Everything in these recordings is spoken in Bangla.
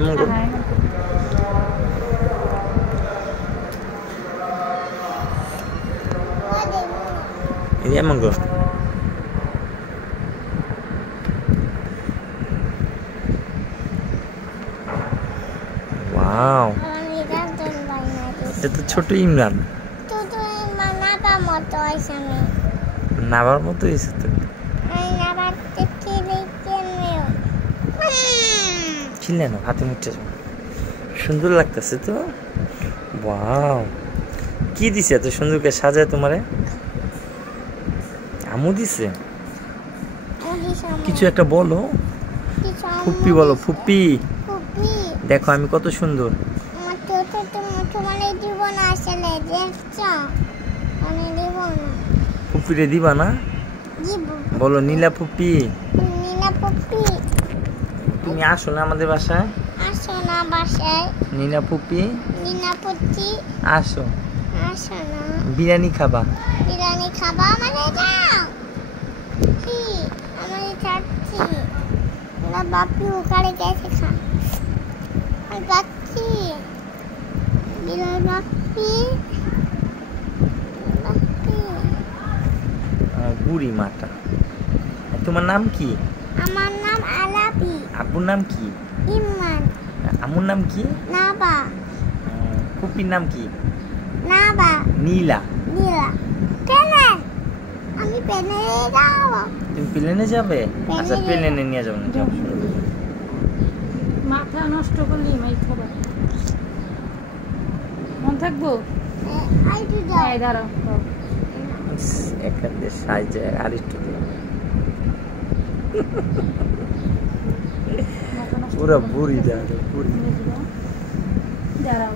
এমন করো। এই এমন করো। ওয়াও, এটা তো ছোট ইমরান। নাবার মতো হয়েছে তো। ছিলে না হাতে মুঠে সুন্দর লাগতেছে তো। ওয়াও, কি দিছে এত সুন্দর করে সাজায় তোমারে? আমু দিছে? কিছু একটা বলো। ফুপ্পি বলো, ফুপ্পি দেখো আমি কত সুন্দর। ফুপ্পিরে দিবা না? বলো নীলা ফুপ্পি। তুমি আসো না আমাদের বাসায়? নীলা ফুপ্পি আসো। বিরিয়ানি খাবা? बापी उखाड़े कैसे खा बापी बापी বুড়ি মাটা। তোমার নাম কি? আমার নাম আলাপি। আব্বুর নাম কি? ইমান। আম্মুর নাম কি? নাবা। ফুপির নাম কি? নাবা। নীলা। নীলা। প্লেন। আমি প্লেনে যাব। তুমি প্লেনে যাবে? আচ্ছা প্লেনে নিয়ে যাও না, যাও। মাথা নষ্ট করলি মাই খাবার মন থাকবো। এই দাঁড়াও এখান দিয়ে সাইজে আর একটু পুরো বুড়ি দাঁড়ো, বুড়ি দাঁড়াও।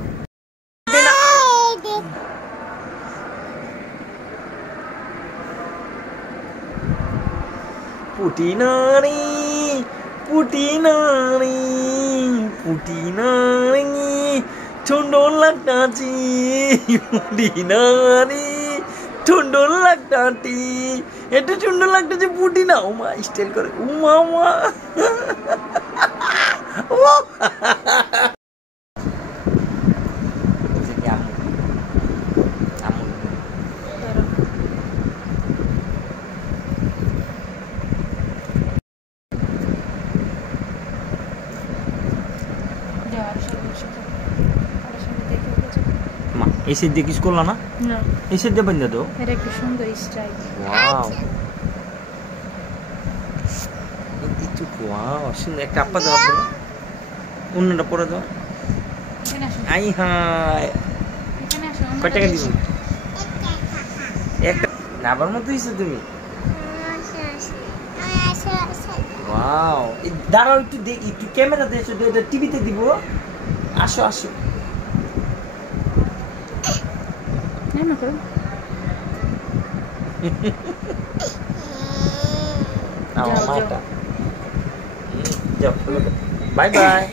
পুটি নারী, পুটি নারী, পুটি নারী, সুন্দর লাগতাছি। পুটি নারী, সুন্দর লাগতাছি। এটা সুন্দর লাগতেছে পুটি না। উমা স্টাইল করে, উমা মা। এই সাইড দিয়ে কিছু করলা না? এই সাইড দিয়ে বান্ধা দাও। এটা কি সুন্দর স্টাইল। ওয়াও, একটু ওয়াও সুন্দর একটা আপা দাও। অন্যটা পরে দাও। আই হাই, কয় টাকা দিব? একটা নাবার মতো হয়েছে তুমি। ওয়াও, দাঁড়াও একটু দেখি, একটু ক্যামেরা দিয়ে টিভিতে দিব। আসো আসো। Bye bye.